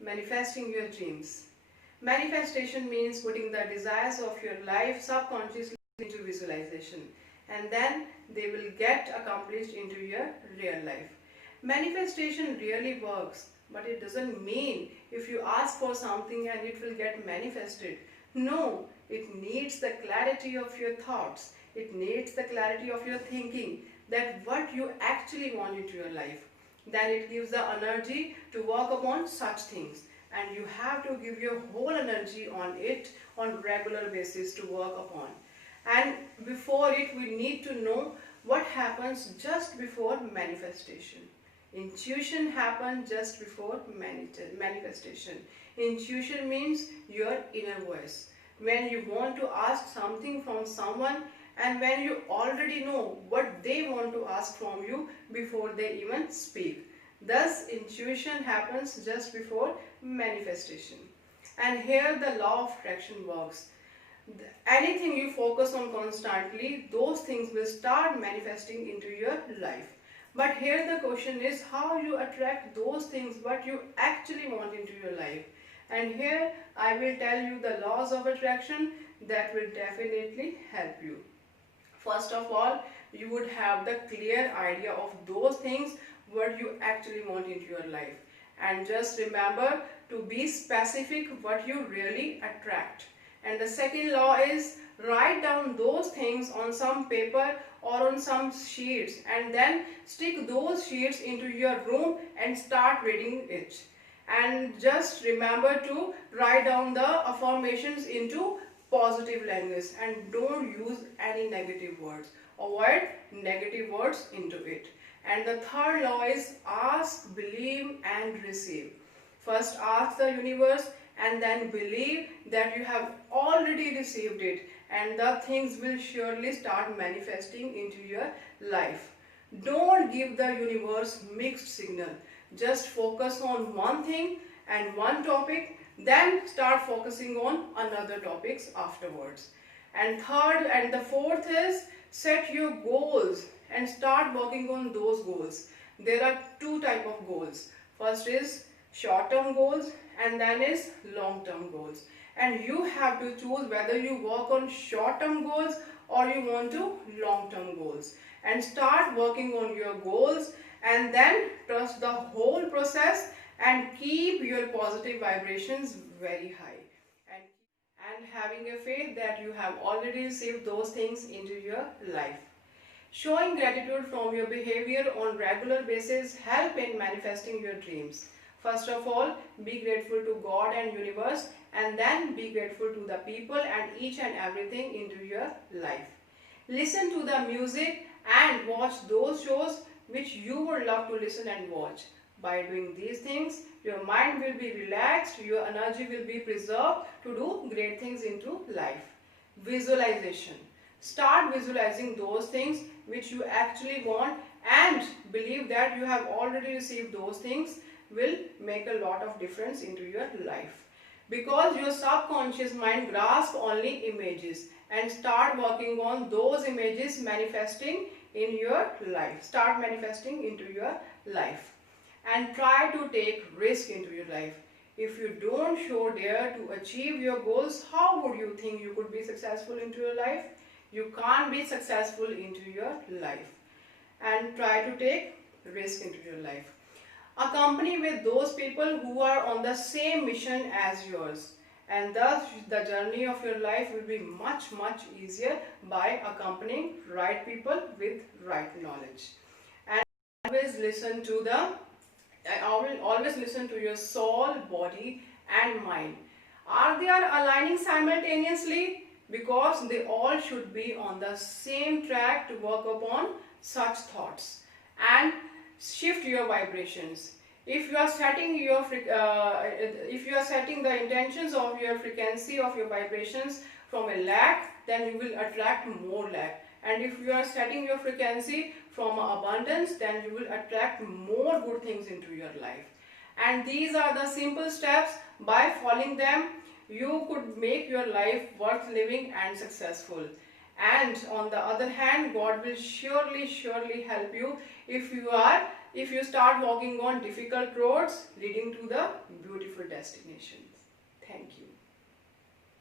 Manifesting your dreams. Manifestation means putting the desires of your life subconsciously into visualization, and then they will get accomplished into your real life. Manifestation really works, but it doesn't mean if you ask for something and it will get manifested. No, it needs the clarity of your thoughts. It needs the clarity of your thinking that what you actually want into your life. Then it gives the energy to work upon such things, and you have to give your whole energy on it on regular basis to work upon. And before it, we need to know what happens just before manifestation. Intuition happens just before manifestation. Intuition means your inner voice. When you want to ask something from someone, and when you already know what they want to ask from you before they even speak. Thus, intuition happens just before manifestation. And here the law of attraction works. Anything you focus on constantly, those things will start manifesting into your life. But here the question is how you attract those things what you actually want into your life. And here I will tell you the laws of attraction that will definitely help you. First of all, you would have the clear idea of those things what you actually want into your life. And just remember to be specific what you really attract. And the second law is write down those things on some paper or on some sheets, and then stick those sheets into your room and start reading it. And just remember to write down the affirmations into positive language and don't use any negative words. Avoid negative words into it. And the third law is ask, believe and receive. First ask the universe and then believe that you have already received it, and the things will surely start manifesting into your life. Don't give the universe mixed signal. Just focus on one thing and one topic, then start focusing on another topics afterwards. And third and the fourth is set your goals and start working on those goals. There are two type of goals. First is short-term goals and then is long-term goals. And you have to choose whether you work on short-term goals or you want to long-term goals. And start working on your goals and then trust the whole process and keep your positive vibrations very high. And having a faith that you have already received those things into your life. Showing gratitude from your behavior on regular basis help in manifesting your dreams. First of all, be grateful to God and universe, and then be grateful to the people and each and everything into your life. Listen to the music and watch those shows which you would love to listen and watch. By doing these things, your mind will be relaxed, your energy will be preserved to do great things into life. Visualization. Start visualizing those things which you actually want and believe that you have already received those things will make a lot of difference into your life. Because your subconscious mind grasps only images, and start working on those images manifesting in your life. Start manifesting into your life. And try to take risk into your life. If you don't show dare to achieve your goals, how would you think you could be successful into your life? You can't be successful into your life. And try to take risk into your life. Accompany with those people who are on the same mission as yours, and thus the journey of your life will be much easier by accompanying right people with right knowledge. And always listen to your soul, body and mind. Are they aligning simultaneously? Because they all should be on the same track to work upon such thoughts and shift your vibrations. If you are setting the intentions of your frequency of your vibrations from a lack, then you will attract more lack. And if you are setting your frequency from abundance, then you will attract more good things into your life. And these are the simple steps. By following them, you could make your life worth living and successful. And on the other hand, God will surely help you if you start walking on difficult roads leading to the beautiful destinations. Thank you.